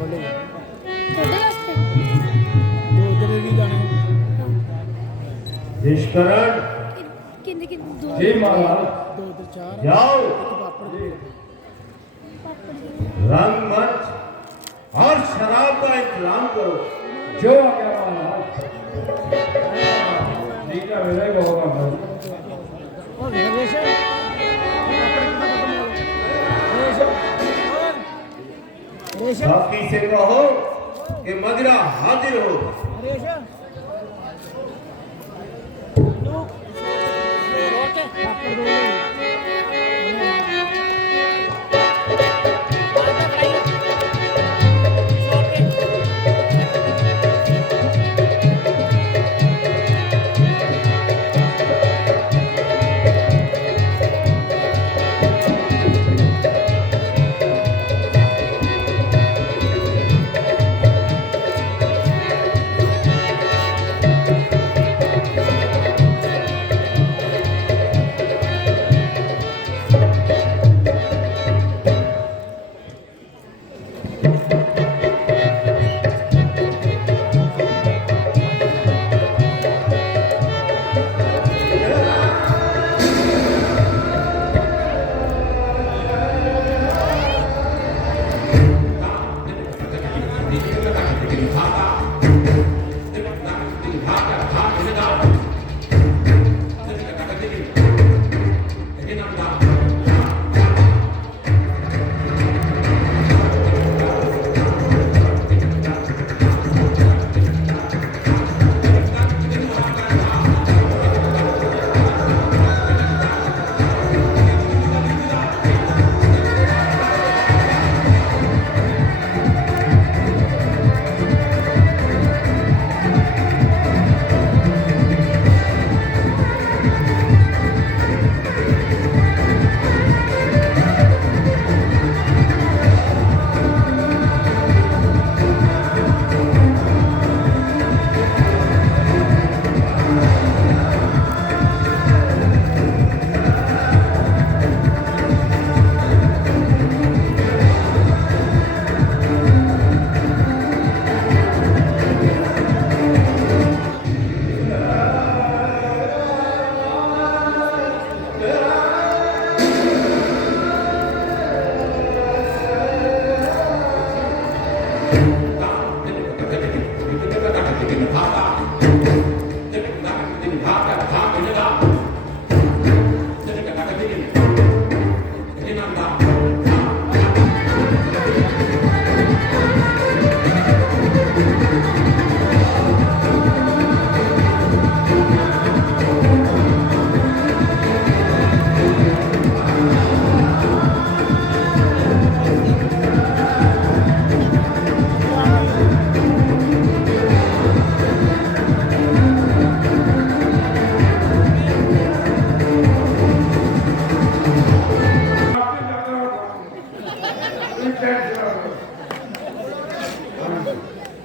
ਤੁਹਾਡੇ ਵਾਸਤੇ दो तेरे भी गाने निष्करण ਕਿੰਨੇ ਕਿੰਨੇ ਦੋ जी महाराज दो ते चार जाओ एक पापड़ दे ਪਾਪੜ ਦੇ रंग मंच और शराब का इंतजाम करो। जो आ गया महाराज ठीक है मेरा ही बहुत आता है। और नरेश नरेश बाकी से कहो कि मदिरा हाजिर हो। नरेश रोके पापड़ दो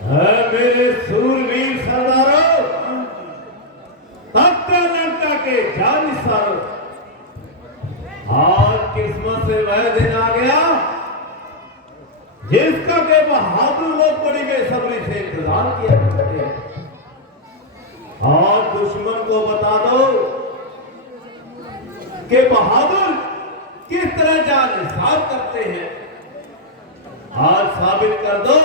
है मेरे सूरवीर सरदारों, तख्त लंका के जानिसारों, आज किस्मत से वह दिन आ गया जिसका के बहादुर लोग बड़ी बेसब्री से इंतजार किया करते हैं। आज दुश्मन को बता दो कि बहादुर किस तरह जानिसार करते हैं। आज साबित कर दो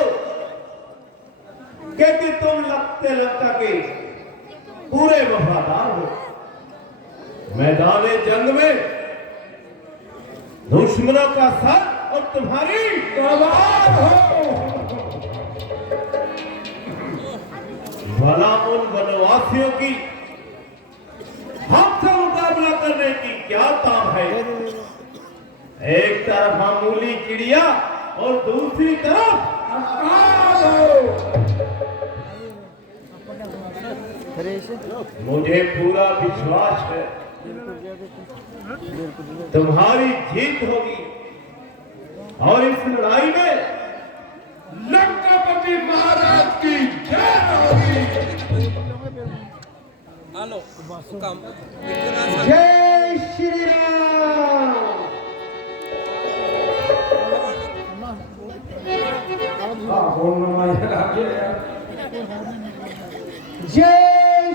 कि तुम लगते लंका के पूरे वफादार हो। मैदान जंग में दुश्मनों का सर और तुम्हारी तलवार हो। भला उन वनवासियों की हमसे मुकाबला करने की क्या ताब है। एक तरफ मामूली चिड़िया और दूसरी तरफ मुझे पूरा विश्वास है तुम्हारी जीत होगी और इस लड़ाई में लंकापति महाराज की जय होगी। हेलो काम जय श्री राम। जय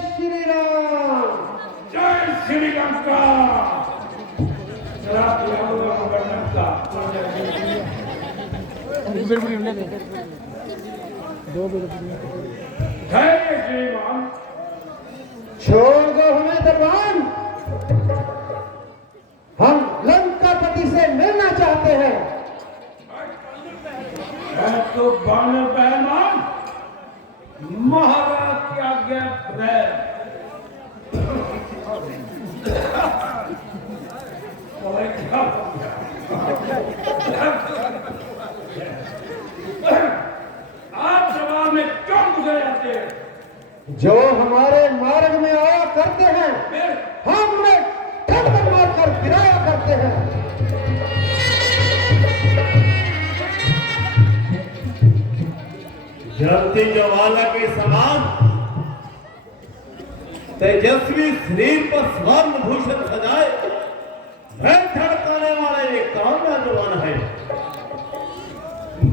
श्री राम। जय श्री लंका। जय श्री राम। छोड़ दो हमें दरबान, हम लंकापति से मिलना चाहते हैं। तो बानर पहलवान महाराज की आज्ञा बगैर आप सभा में क्यों घुसे जाते हैं? जो हमारे मार्ग में आया करते हैं हम उन्हें ठप्पर मारकर गिराया करते हैं। जलती ज्वाला के समान तेजस्वी शरीर पर स्वर्ण भूषण सजाए भय धड़काने वाला ये कौन नौजवान है?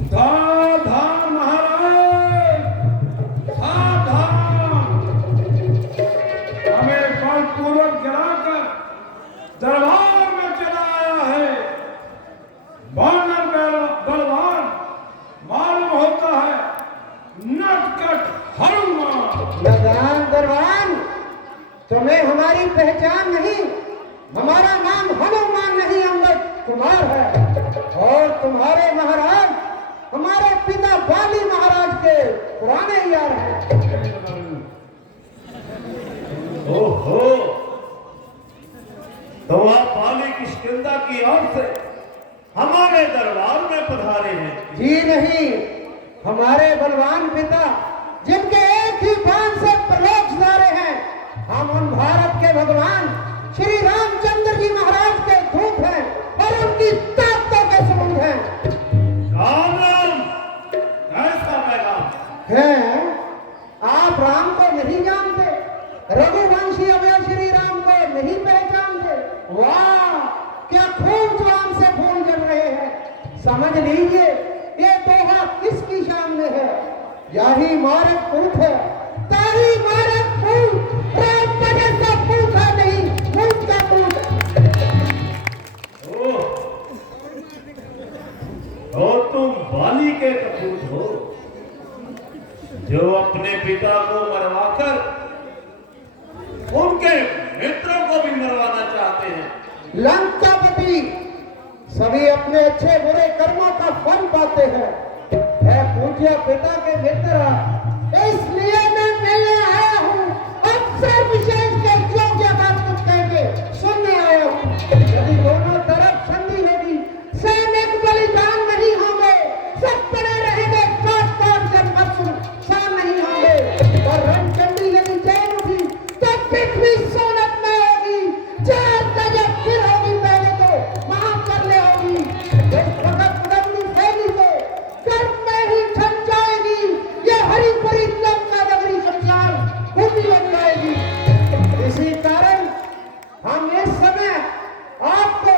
सावधान महाराज, सावधान। हमें बलपूर्वक गिराकर दरबार में चला आया है। बानर बलवान मालूम होता है, नटखट हनुमान। लगान दरबान, तुम्हें हमारी पहचान नहीं। हमारा नाम हनुमान नहीं अंगद कुमार है और तुम्हारे महाराज हमारे पिता बाली महाराज के पुराने यार हैं। ओहो, तो आप बाली किष्किंधा की ओर से हमारे दरबार में पधारे हैं? जी नहीं, हमारे बलवान पिता जिनके एक ही बाण से प्रलोक सिधारे हैं, हम उन भारत के भगवान श्री रामचंद्र जी महाराज के दूत हैं और उनकी ताकतों के संबंध हैं। राम राम, कैसा पैगाम हैं? आप राम को नहीं जानते, रघुवंशी अवय श्री राम को नहीं पहचानते? वाह, क्या खूब जवान से फूल जम रहे हैं। समझ लीजिए ये दोहा किसकी शान में है। यही मारक पूत है, ताही मारक पूत, राम भजन का पूत है, नहीं पूत का पूत। और तुम बाली के कपूत हो जो अपने पिता को मरवाकर उनके मित्रों को भी मरवाना चाहते हैं। लंकापति सभी अपने अच्छे बुरे कर्मों का फल पाते हैं। मैं पूज्य पिता के मित्र, इसलिए मैं मिलने आया हूँ। अवसर विशेष के योग्य बात कुछ कह के सुनने आया हूँ। यदि दोनों तरफ संधि होगी, सैनिक बलिदान नहीं होंगे, सब पड़े रहेंगे काट काट कर शान नहीं होंगे। और रणचंडी यदि जैन उठी तो पृथ्वी सोनत में होगी। चार गजब फिर होगी, पहले तो वहां कर ले होगी। इस वक्त उड़नी फैली तो कर्म में ही छन जाएगी। ये हरिपुरी लंका नगरी संसार भूमि बन जाएगी। इसी कारण हम इस समय आपको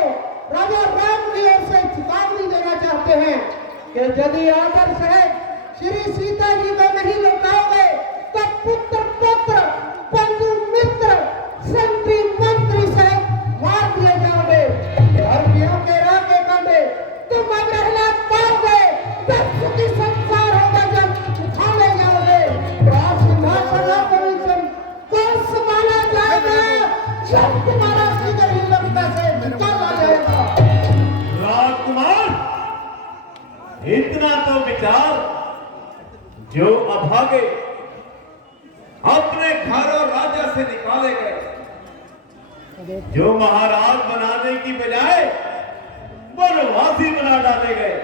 राजा राम की ओर से चेतावनी देना चाहते हैं कि यदि आदर सहित श्री सीता जी को नहीं लौटाओगे तो पुत्र पुत्र बंधु मित्र संतरी मंत्री सहित मार दिए जाओगे। धर्मियों के राह के कांटे तुम अब रहना पाओगे, तब सुखी संसार होगा जब उठा ले जाओगे। आप सिंहासन को संभाला जाएगा जब तुम्हारा सीधे ही लंका से निकाला जाएगा। राजकुमार, इतना तो विचार, जो अभागे अपने घर और राज्य से निकाले गए, जो महाराज बनाने की बजाय वनवासी बना डाले गए,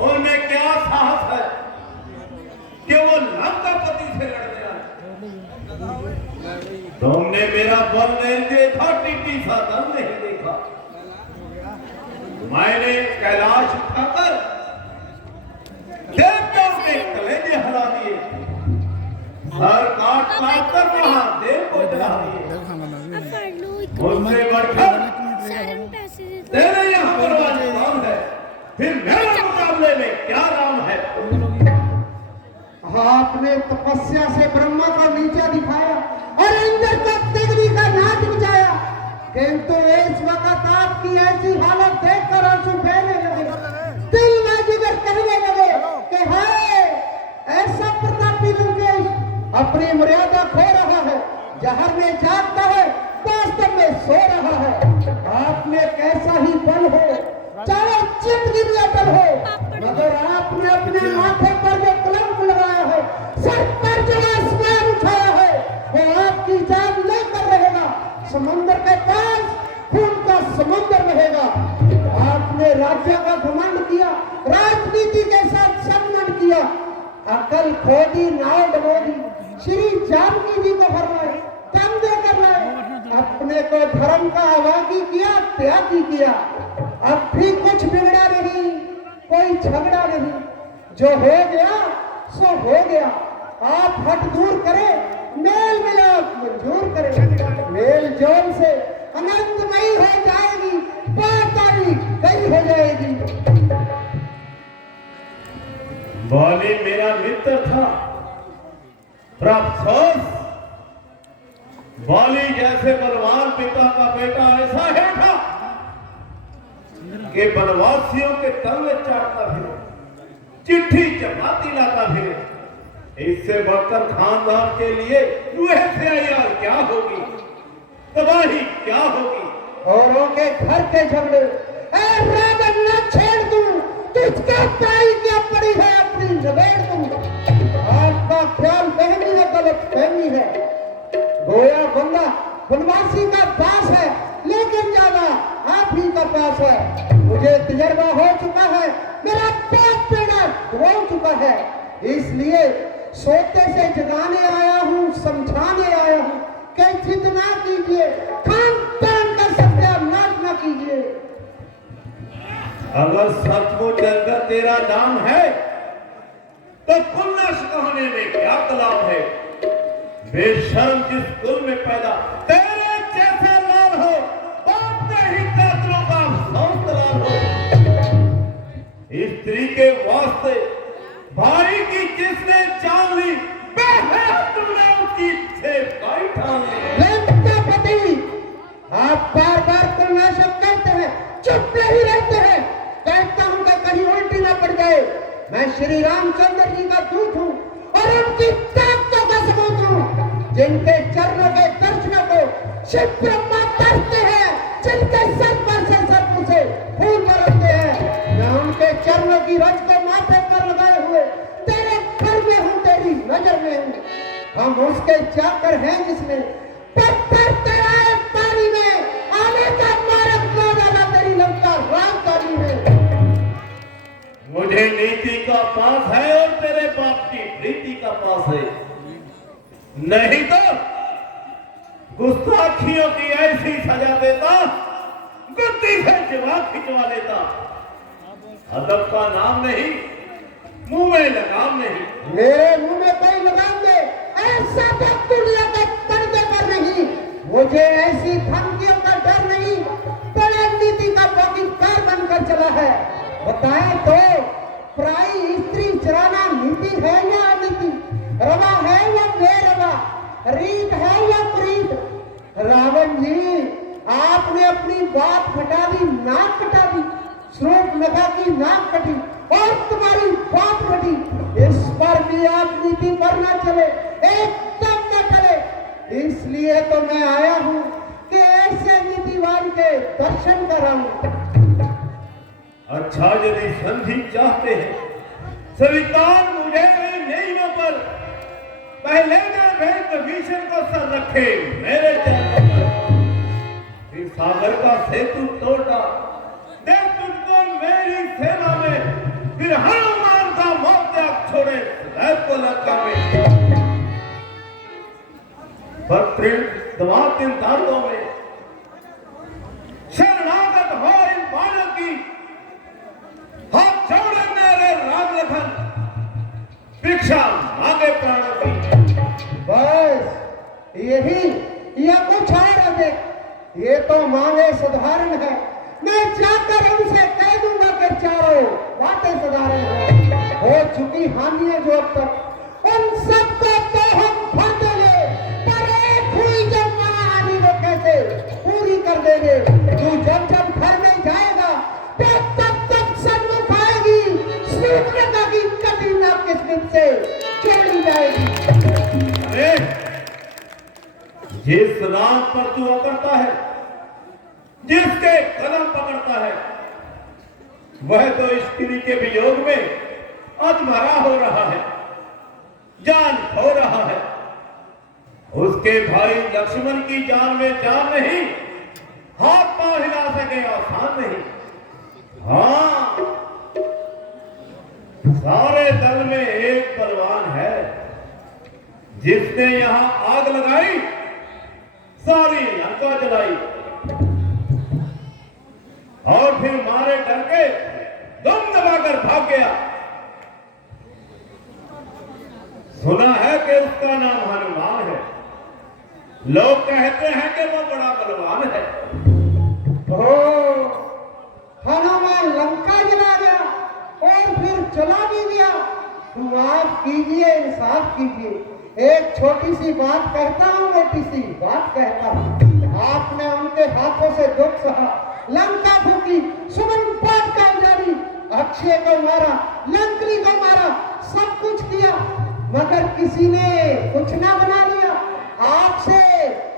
उनमें क्या साहस है कि वो लंकापति से लड़ने आए? तुमने मेरा बल नहीं देखा, टिड्डी सा दल नहीं देखा। मैंने कैलाश उठाकर देवताओं के कलेजे हरा दिए, सर काट काट कर महादेव को जला दिए। अब पढ़ लो। मुझसे बढ़कर सारे में पैसे दे दो। तेरे यहाँ पर वाली राम है, फिर मेरे मुकाबले में क्या राम है? आपने तपस्या से ब्रह्मा को नीचा दिखाया और इंद्र को तिगड़ी का नाच बजाया, किंतु इस वक्त आपकी ऐसी हालत देखकर आंसू बहने लगे, दिल में जिगर कहने लगे कि हाय, ऐसा प्रतापी लंकेश अपनी मर्यादा खो रहा है, जहर में जागता है, वास्तव में सो रहा है। आप में कैसा ही बल हो, चाहे जिंदगी में अटल हो, मगर आपने अपने माथे पर जो कलंक लगाया है, सर पर जो आसमान उठाया है, वो आपकी जान लेकर रहेगा। समुद्र के पास खून का समुद्र रहेगा। आपने राज्य का घमंड किया, राजनीति के साथ सम्मान किया, अकल खो दी, नाव डबो दी, श्री जानकी जी को फरमाए, दम देकर लाए, अपने को धर्म का आवागी किया, त्यागी किया। अब भी कुछ बिगड़ा नहीं, कोई झगड़ा नहीं, जो हो गया सो हो गया। आप हट दूर करें, मेल मिलाप मंजूर करें, मेल जोल से अनंतमयी हो जाएगी, बातारी गई हो जाएगी। बाली मेरा मित्र था, पर अफसोस बाली जैसे बलवान पिता का बेटा ऐसा है था कि बनवासियों के तलवे चाटता फिरे, चिट्ठी चपाती लाता फिरे। इससे बढ़कर खानदान के लिए यार क्या होगी, तबाही क्या होगी। औरों के घर के झगड़े रावण न छेड़ दूं, तुझका पाई क्या पड़ी है अपनी लपेट दूं। आपका ख्याल बहनी है, गलत फहमी है। गोया बंदा बनवासी का दास है, लेकिन ज्यादा आप ही का पास है। मुझे तजर्बा हो चुका है, मेरा पेट पेड़ा हो चुका है, इसलिए सोते से जगाने आया हूँ, समझाने आया हूँ कि जितना कीजिए, खानदान का सत्यानाश न कीजिए। अगर सचमुच अंदर तेरा नाम है तो खुन्नस कहने में क्या कलाम है। बेशर्म जिस कुल में पैदा तेरे जैसा लाल हो, बाप ने ही कातलों का लाल हो। स्त्री के वास्ते भाई की जिसने जान ली, तुमने उसकी सेवकाई ठान ली। पति आप बार बार कुलनाशक कहते हैं, चुप नहीं रहते हैं। कहता हूं कि कहीं उल्टी ना पड़ जाए। मैं श्री रामचंद्र जी का दूत हूं और उनकी ताकतों का सबूत हूं। जिनके चरणों के दर्शनों को शिव ब्रह्मा तरसते हैं, जिनके सर पर से सर्प से खून बरसते हैं, मैं उनके चरणों की रज को माथे पर लगाए हुए तेरे घर में हूं, तेरी नजर में हूं। हम उसके चाकर हैं जिसने पत्थर तराए पानी में आने का मार्ग खोल डाला तेरी लंका राजधानी में। मुझे नीति का पास है और तेरे बाप की प्रीति का पास है, नहीं तो गुस्ताखियों की ऐसी सजा देता, गुत्ती से जवाब खिंचवा देता। अदब का नाम नहीं, मुंह में लगाम नहीं। मेरे मुंह में कोई लगाम दे, ऐसा दुनिया के पर्दे पर नहीं। मुझे ऐसी धमकियों का डर नहीं, बड़े नीति का बौकीकार बनकर चला है। बताए तो प्रायी स्त्री चराना नीति है या अनीति, रवा है या बेरवा, रीत है या प्रीत। रावण जी, आपने अपनी बात हटा दी, नाक कटा दी, श्लोक लगा की नाक कटी और तुम्हारी बात कटी। इस पर भी आप नीति पर न चले, एकदम न चले। इसलिए तो मैं आया हूं कि ऐसे नीतिवान के दर्शन कराऊं। अच्छा, यदि संधि चाहते हैं, स्वीकार मुझे नहीं पर पहले भीषण को सर रखे मेरे चरणों पर, फिर सागर का सेतु तोड़ा दे तुझको मेरी सेना में, फिर हनुमान का मौत त्याग छोड़े सदैव को लंका में। पर इन दांतों में शरणागत हो इन बाणों की, हाथ जोड़े मेरे राम लखन, भिक्षा मांगे प्राणों की। बस यही या कुछ और अधिक, ये तो मांगे साधारण है। मैं जाकर उनसे कह दूंगा कि चारों बातें साधारण है। हो चुकी हानियां जो अब तक, उन से चली जाएगी। अरे जिस राम पर तू अकड़ता है, जिसके कदम पकड़ता है, वह तो स्त्री के वियोग में अधमरा हो रहा है, जान खो रहा है। उसके भाई लक्ष्मण की जान में जान नहीं, हाथ पांव हिला सके आसान नहीं। हाँ, सारे दल में एक बलवान है जिसने यहां आग लगाई, सारी लंका जलाई और फिर मारे डर के दम दबाकर भाग गया। सुना है कि उसका नाम हनुमान है। लोग कहते हैं कि वो बड़ा बलवान है। ओ, हनुमान लंका जला गया और फिर चला भी गया। माफ कीजिए, इंसाफ कीजिए। एक छोटी सी बात कहता हूँ, मोटी सी बात कहता हूँ। आपने उनके हाथों से दुख सहा, लंका फूकी, सुमन पाठ का उजाड़ी, अक्षय को मारा, लंकनी को मारा, सब कुछ किया, मगर किसी ने कुछ ना बना लिया। आपसे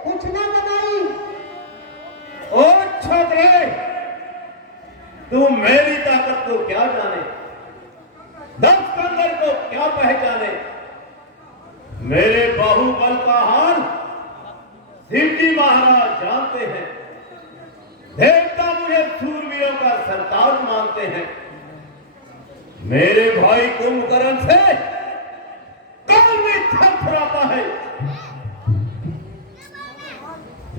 कुछ ना बनाई। ओ छोकरे, तू मेरी ताकत को क्या जाने, दस कंदर को क्या पहचाने। मेरे बाहुबल का हाल सिद्धि महाराज जानते हैं। देवता मुझे सूरवीरों का सरताज मानते हैं। मेरे भाई कुंभकर्ण से कौन भी थरथराता है।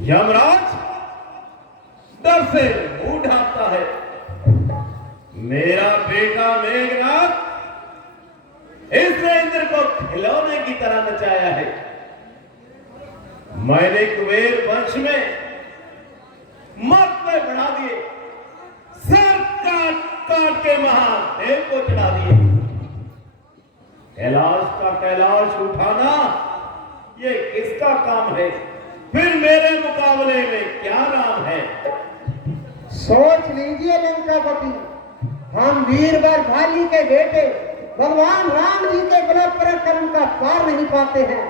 यमराज डर से मुंह ढांपता है। मेरा बेटा मेघनाथ इसने इंद्र को खिलौने की तरह नचाया है। मैंने कुबेर वंश में मत में बढ़ा दिए, सर काट काट के महादेव को चढ़ा दिए। कैलाश का कैलाश उठाना ये किसका काम है? फिर मेरे मुकाबले में क्या नाम है? सोच लीजिए लंकापति, हम वीरवर भाली के बेटे भगवान राम जी के बल पराक्रम का पार नहीं पाते हैं।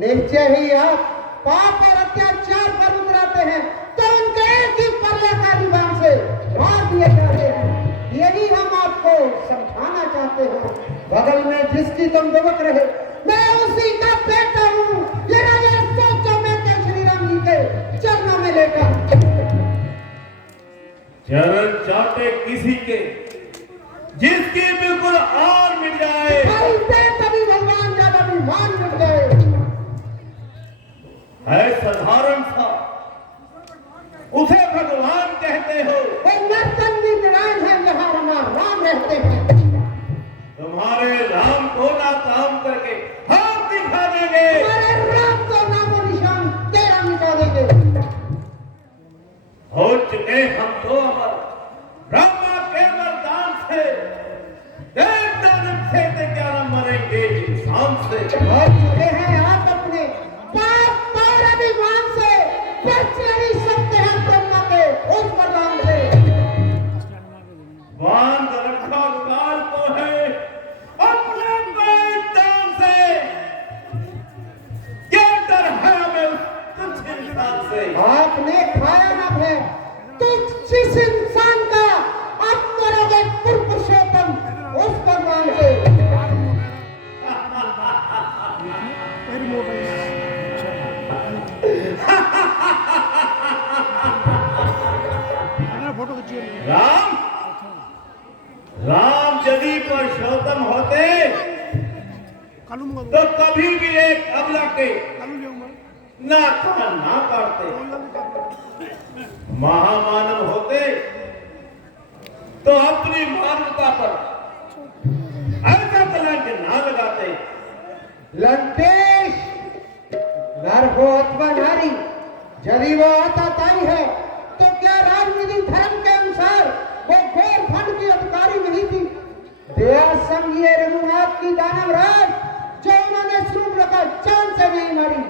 निश्चय ही आप पाप और अत्याचार पर उतराते हैं तो उनके एक ही प्रलयकारी बाण से मार दिए जाते हैं। यही हम आपको समझाना चाहते हैं। बगल में जिसकी तुम दुबक रहे, मैं उसी का बेटा हूँ। ये राजा सोचो मैं के श्री राम जी के चरणों में लेटा। चरण चाटे किसी के जिसकी बिल्कुल आन मिट जाए, तभी भगवान का अभिमान मिट जाए। है साधारण सा, उसे भगवान कहते हो। नरचंदी नारायण है, यहाँ हमारा राम रहते हैं। तुम्हारे राम को ना काम करके हम दिखा देंगे। हमारे राम को नामो निशान तेरा मिटा देंगे। हो चुके हम तो अमर, ब्रह्मा के वरदान से, देव दानव से ते क्या न मरेंगे इंसान से। हो चुके हैं आप अपने पाप और अभिमान से, बच नहीं सकते हैं ब्रह्मा के उस वरदान से। बांध रखा काल को है अपने दान से, क्या डर है हमें उस तुच्छ इंसान से। आपने खाया ना है तुझ जिस इंसान का, आप मरोगे पुरुषोत्तम उस भगवान से। राम राम यदि पुरुषोत्तम होते तो कभी भी एक अबला के ना काटते। महामानव होते तो अपनी मानवता पर ऐसा कलंक ना लगाते। लंकेश, नर हो अथवा नारी, यदि वो आताताई है तो क्या राजनीति धर्म के अनुसार वो घोर फंड की अधिकारी नहीं थी? दया संघीय रघुनाथ की दानव राज जो उन्होंने शूद्र चांद से नहीं मारी।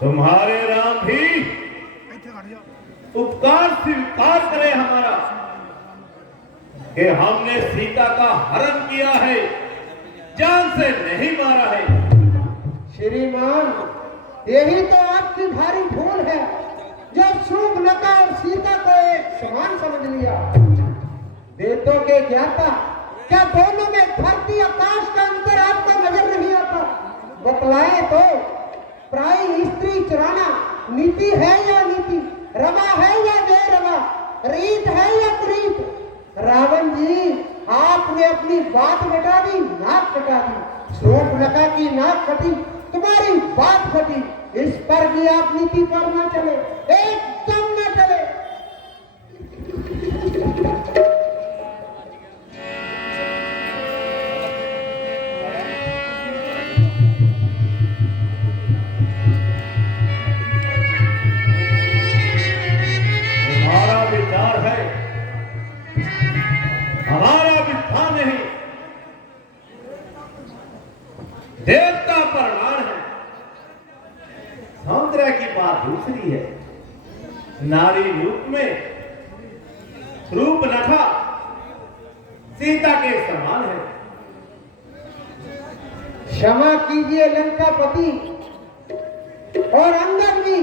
तुम्हारे राम भी उपकार स्वीकार करे हमारा कि हमने सीता का हरण किया है, जान से नहीं मारा है। श्रीमान, यही तो आपकी भारी भूल है जो शूर्पणखा और सीता को एक समान समझ लिया। वेदों के ज्ञाता, क्या दोनों में धरती आकाश का अंतर आपको नजर नहीं आता? बतलाए तो, प्राय स्त्री चुराना नीति है या नीति, रमा है या बेरमा, रीत है या कुरीत? रावण जी, आपने अपनी बात मिटा दी, नाक कटा दी। शूर्पणखा की नाक कटी, तुम्हारी बात घटी। इस पर भी आप नीति पर न चले, एकदम न चले। हमारा विचार है, हमारा विधान नहीं, देवता प्रमाण है। सौंदर्य की बात दूसरी है। नारी रूप में शूर्पणखा सीता के समान है। क्षमा कीजिए लंकापति, और अंगद भी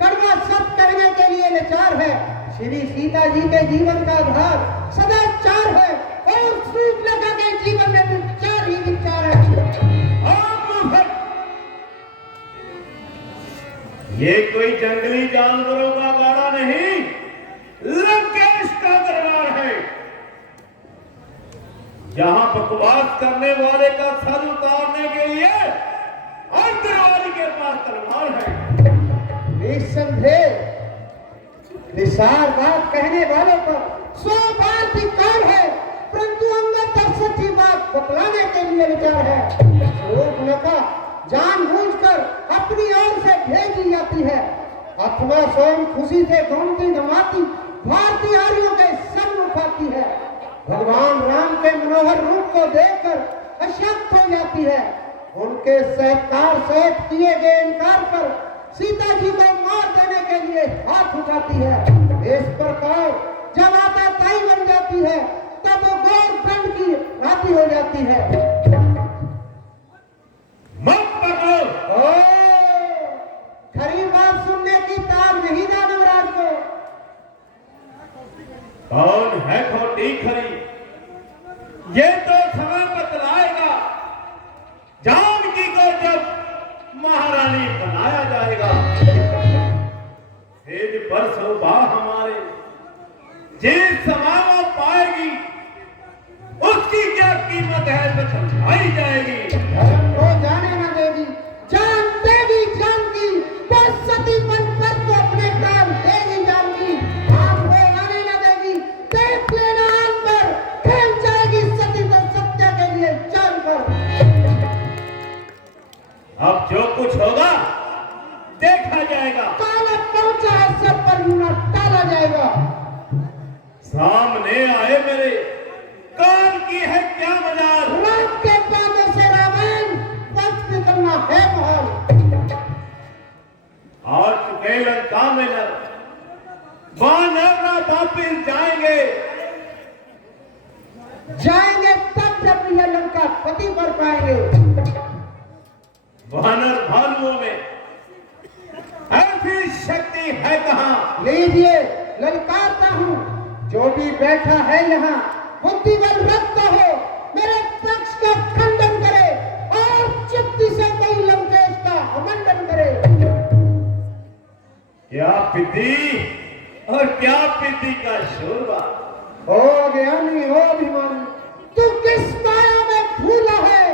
कड़वा सत्य कहने के लिए लाचार है। श्री सीता जी के जीवन का आधार सदाचार है, और शूर्पणखा के जीवन में विचार ही विचार है। ये कोई जंगली जानवरों का बाड़ा नहीं, लंकेश का दरबार है। जहां बकवास करने वाले का सर उतारने के लिए अंतरवाली के पास तलवार है। निसंदेह निसार बात कहने वालों पर 100 बार धिक्कार है, परंतु अंगद तक सच्ची बात बतलाने के लिए विचार है। शूर्पणखा जानबूझकर अपनी ओर से भेजी जाती है, अथवा स्वयं खुशी से घूमती घुमाती भारतीय आर्यों के सम्मुख आती है। भगवान राम के मनोहर रूप को देखकर अशक्त हो जाती है। उनके सत्कार सहित किए गए इनकार पर सीता जी को मार देने के लिए हाथ उठाती है। इस प्रकार जब आताताई बन जाती है, तब वो गौर खंड की आती हो जाती है। खरी बात सुनने की तार नहीं दानवराज को। कौन है खोटी खरी, ये तो समय बतलाएगा। जानकी को जब महारानी बनाया जाएगा, सेज पर शोभा हमारे जिस समय वो पाएगी, उसकी क्या कीमत है तो समझाई जाएगी। वो जाने न देगी, जान देगी जानकी, बस सती बनकर तो अपने प्राण देगी जानकी। आंख को आने न देगी, देख लेना आंख पर, खेल जाएगी सती तो सत्य के लिए जान पर। अब जो कुछ होगा देखा जाएगा। काला पहुंचा है सब पर यूं न टाला जाएगा। सामने आए मेरे, कान की है क्या मजाल। रात के बादों से रावण बच निकलना है महल। और चुके लंका में नर, वानर ना वापिस जाएंगे। जाएंगे तब जब यह लंका पति पर पाएंगे। वानर भालुओं में ऐसी शक्ति है कहां। लीजिए ललकारता हूँ, जो भी बैठा है यहाँ बुद्धिबल रखता हो, मेरे पक्ष का खंडन करे और चुप्पी से कोई लंकेश का अमंडन करे। क्या पिति और क्या पिति का शोरबा। हो ज्ञानी हो अभिमानी, तू किस माया में भूला है।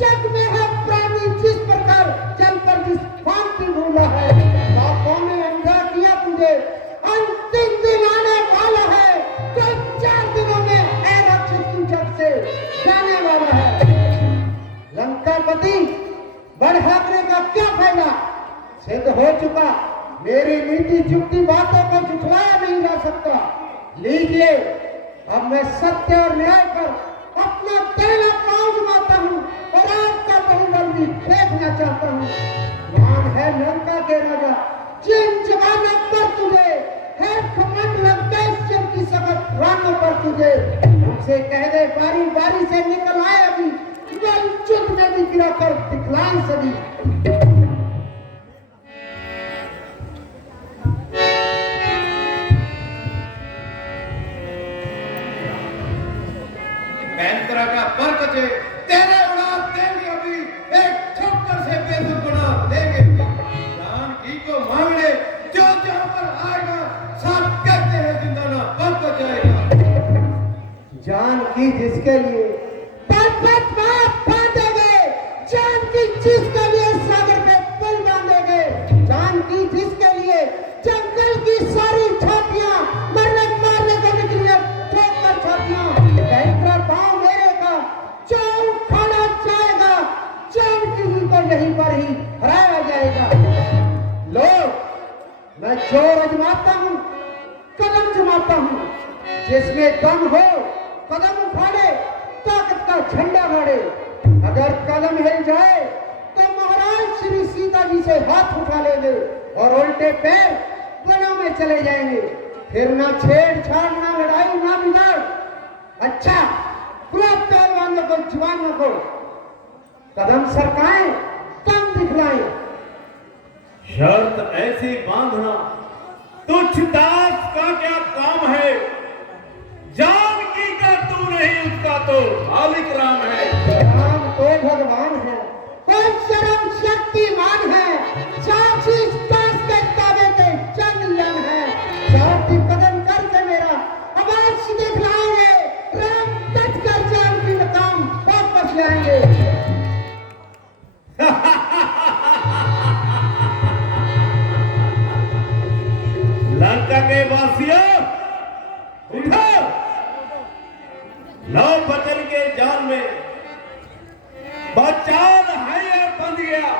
जग में है प्राणी जिस प्रकार जल पर जिस भांति भूला है। पापों ने अंधा किया तुझे, अंतिम दिन आने वाला है, तो 4 दिनों में है रक्षित तू जग से जाने वाला है। लंकापति बढ़ाने का क्या फायदा, सिद्ध हो चुका। मेरी नीति झुकती बातों को झुठलाया नहीं जा सकता। लीजिए अब मैं सत्य और न्याय पर अपना पहला पांव जमाता हूँ और आपका बहुबल भी देखना चाहता हूँ। मान है लंका के राजा, जिन जवानों पर तुझे है खमंड लंकेश की शपथ रानों पर तुझे। उनसे कह दे बारी बारी से निकल आए अभी, वंचित 16वीं सदी। बैंतरा का बरकचे तेरे उड़ा देंगे अभी, एक ठोकर से बेसुध बना देंगे। जानकी को मांगने जो जहां पर आएगा सब कहते हैं जिंदा ना बच जाएगा। जानकी जिसके लिए पर्वत बांधेंगे, जानकी जिसके लिए सागर पे पुल बांधेंगे, जानकी जिसके लिए जंगल की सारी छातियां मरने मारने को निकली है ठोकर छातियां, बैंतरा पांव मेरे का चाऊ खाना जाएगा, जानकी ही को यहीं पर ही हराया जाएगा। लोग मैं जोर अजमाता हूँ, कदम जमाता हूँ, जिसमें दम हो कदम उठाड़े, ताकत का झंडा गाड़े। अगर कदम हिल जाए तो महाराज श्री सीता जी से हाथ उठा लेंगे और उल्टे पैर वनों में चले जाएंगे। फिर ना छेड़छाड़, ना लड़ाई, ना बिगाड़। अच्छा, खुला पहलवानों को, जवानों को कदम सरकाएं, दम दिखलाएं। शर्त ऐसी बांधना तुच्छ दास का क्या काम है? जानकी का तू नहीं, उसका तो मालिक राम है। राम तो भगवान है, कोई शर्म शक्तिमान है, साक्षी दास के ताबे के चंदन है। साथी कदम करके मेरा अवश्य दिखलाएंगे, राम तट कर जानकी मकाम वापस लाएंगे। लंका के वासियों उठो, लो बचन के जाल में बचाल है या बंध गया,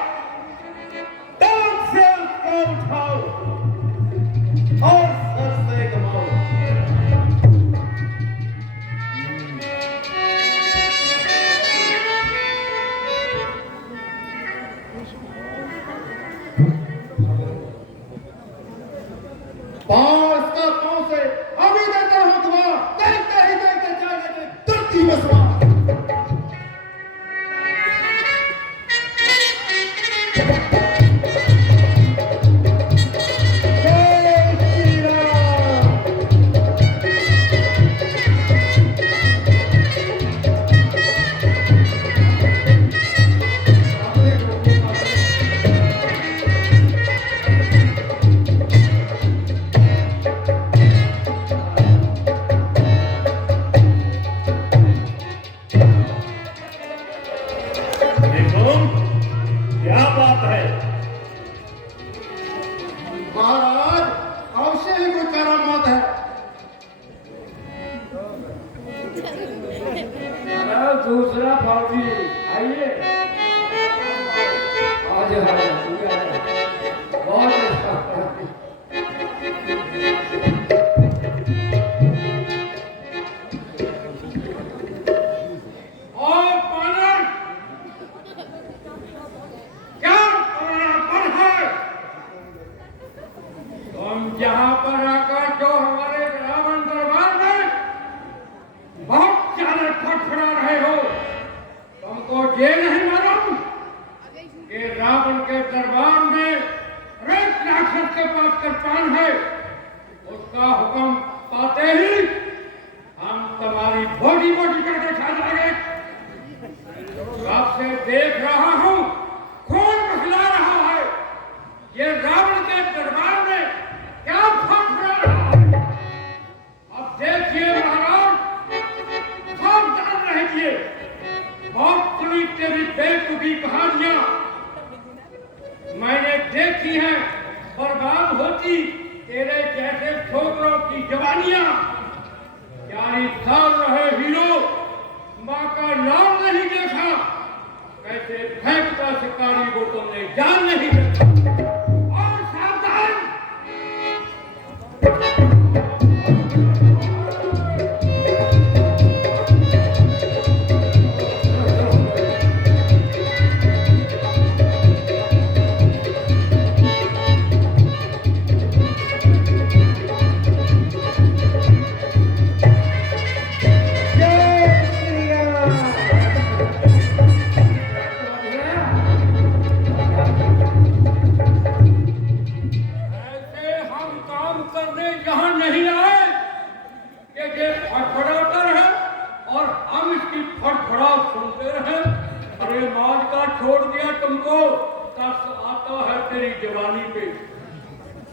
टांग से उसको उठाओ और सर से घुमाओ। पांव इसका पांव से अभी देता हूं दुआ, देखते ही देखते जाएंगे धरती में सवार। जय श्री राम। देखो क्या बात है? महाराज अवश्य ही कोई करामात है। दूसरा फौजी आइए, आज बहुत अच्छा। और पालन क्या परापन है? तुम यहाँ पर आकर जो हमारे रावण दरबार में बहुत ज्यादा फड़फड़ा रहे हो, तुमको ये नहीं मालूम कि रावण के दरबार में एक राक्षस के पास कृपाण है। उसका हुक्म पाते ही हम तुम्हारी बॉडी बॉडी करके खा जाएंगे। आपसे देख रहा हूं खून बहला रहा है, ये रावण के दरबार में क्या फड़फड़ा रहा है। अब देखिए महाराज, सावधान रहिए। बहुत सुनी तेरी बेतुकी कहानियां मैंने देखी हैं, बर्बाद होती तेरे जैसे छोकरों की जवानियां। 40 साल रहे हीरो, माँ का नाम नहीं देखा, कैसे फेंकता शिकारी को तुमने जान नहीं देखा। और सावधान, जय श्री राम। अरे मौज का छोड़ दिया तुमको, कस आता है तेरी जवानी पे।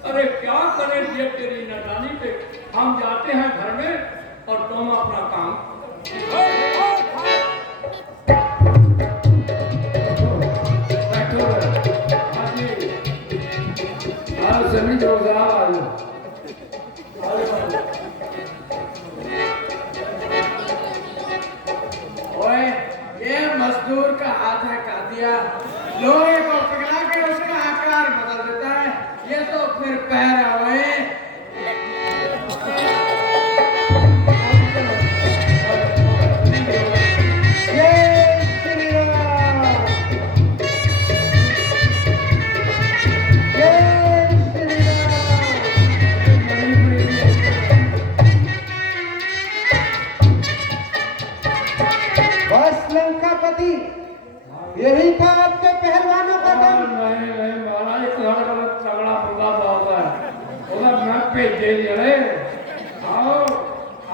अरे क्या करे ये तेरी नादानी पे। हम जाते हैं घर में और तुम अपना काम। जमीन रोजगार ओए, ये मजदूर का हाथ है कातिया, लोहे को पिघला के उसका आकार बदल देता है। ये तो फिर पैर है ओए। लंकापति, यही था आपके पहलवानों का दम। नहीं नहीं महाराज, तगड़ा प्रभाव होता है, उधर मैं पे दे दिया रे। आओ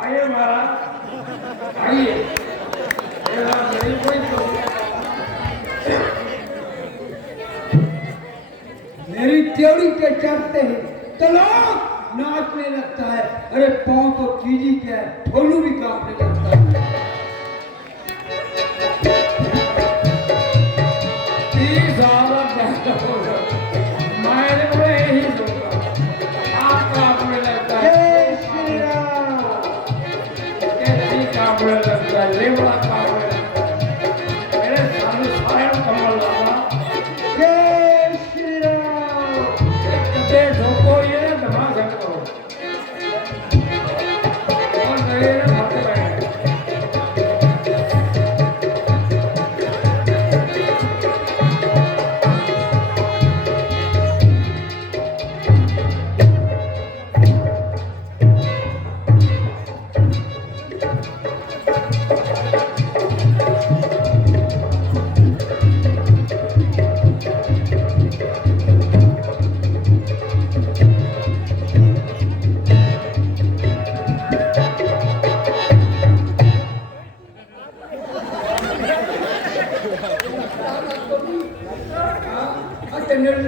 आइए महाराज आइए। नहीं कोई तो मेरी त्योड़ी के चढ़ते ही तो लोग नाचने लगता है। अरे पाँव तो कीजी क्या है, ढोलू भी कांपने लगता है।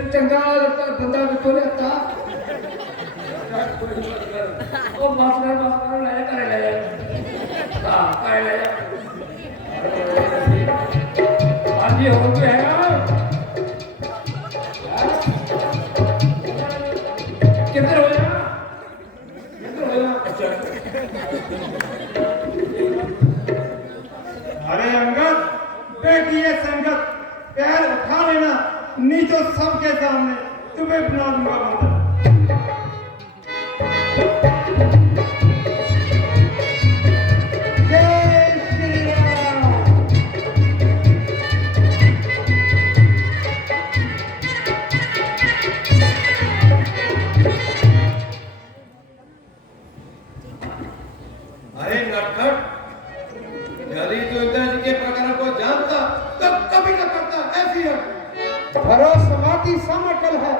चंगा लगता बंदा भी तो लगता। ओ मास्टर ले करे ले हां करे ले। आज ये हो गया है किधर हो जा अच्छा। अरे अंगद, बेटी ये संगत, पैर उठा लेना, नहीं तो सबके सामने तुम्हें बना दूंगा बंदर। अरे नटखट, यदि तू इंद्र जी के प्रकरण को जानता तो कभी न करता ऐसी हट। समाधि समटल है,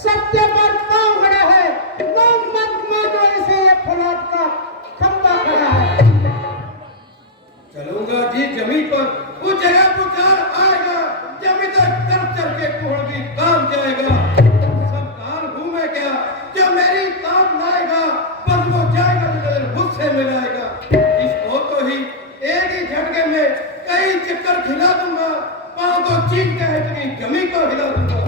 सत्य पर पांव खड़ा है, लोग मत मानो इसे ये फौलाद का खंबा खड़ा है। चलूंगा जी जमीन पर, उस जगह पुकार आएगा, जमीन तक चल चल के कोहड़ भी काम जाएगा। सब काल घूमे क्या, जो मेरी काम लाएगा, बस वो जाएगा नजर मुझसे मिलाएगा। इसको तो ही एक ही झटके में कई चक्कर खिला दूंगा, पांव तो चीन का है इतनी जमीन को हिला दूंगा।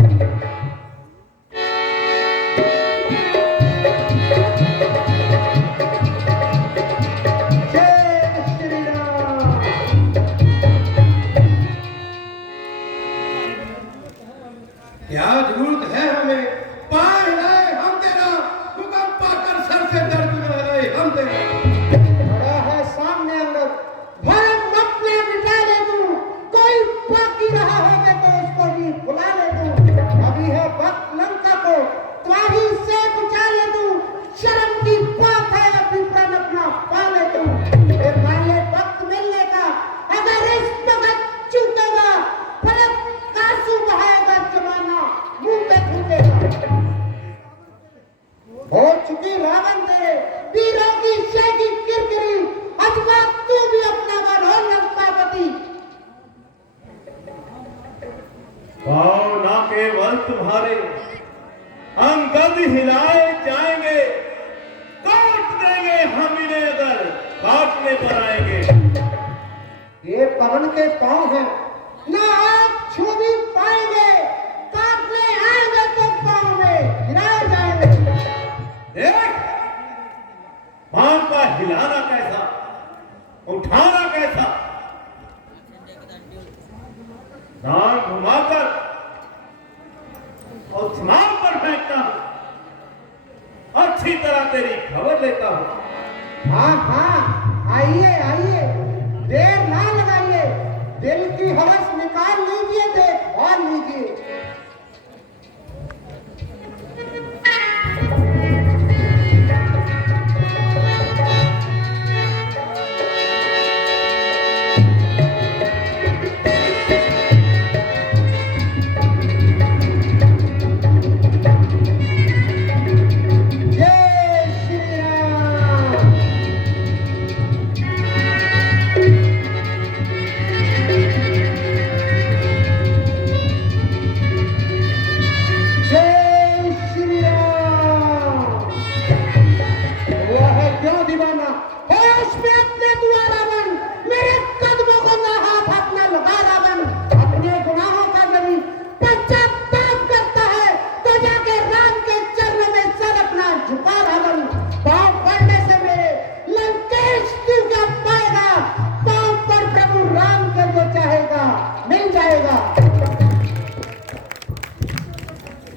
क्या जरूरत है हमें, पार हिलाए हम तेरा, हुक्म पाकर सर से दर्द हिलाए हम तेरा। खड़ा है सामने अंदर, भरम अपना मिटा ले तू, कोई बाकी रहा होगा तो उसको भी बुला ले तू। पाँव ना केवल तुम्हारे अंगद हिलाए जाएंगे, काट देंगे हम इन्हें अगर काटने पर आएंगे। ये पवन के पांव हैं, ना आप छू भी पाएंगे, काटने आएंगे तो पांव में हिलाए जाएंगे। देख पांव का हिलाना कैसा, उठाना कैसा, दांत घुमाकर और स्नान पर फेंकता हूं, अच्छी तरह तेरी खबर लेता हूं। हाँ हाँ, आइए आइए, देर ना लगाइए, दिल की हवस निकाल लीजिए, देख और लीजिए।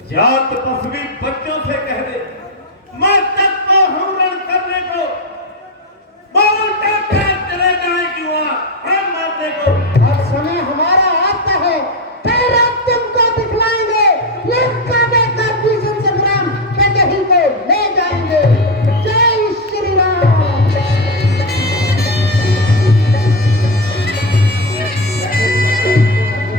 जात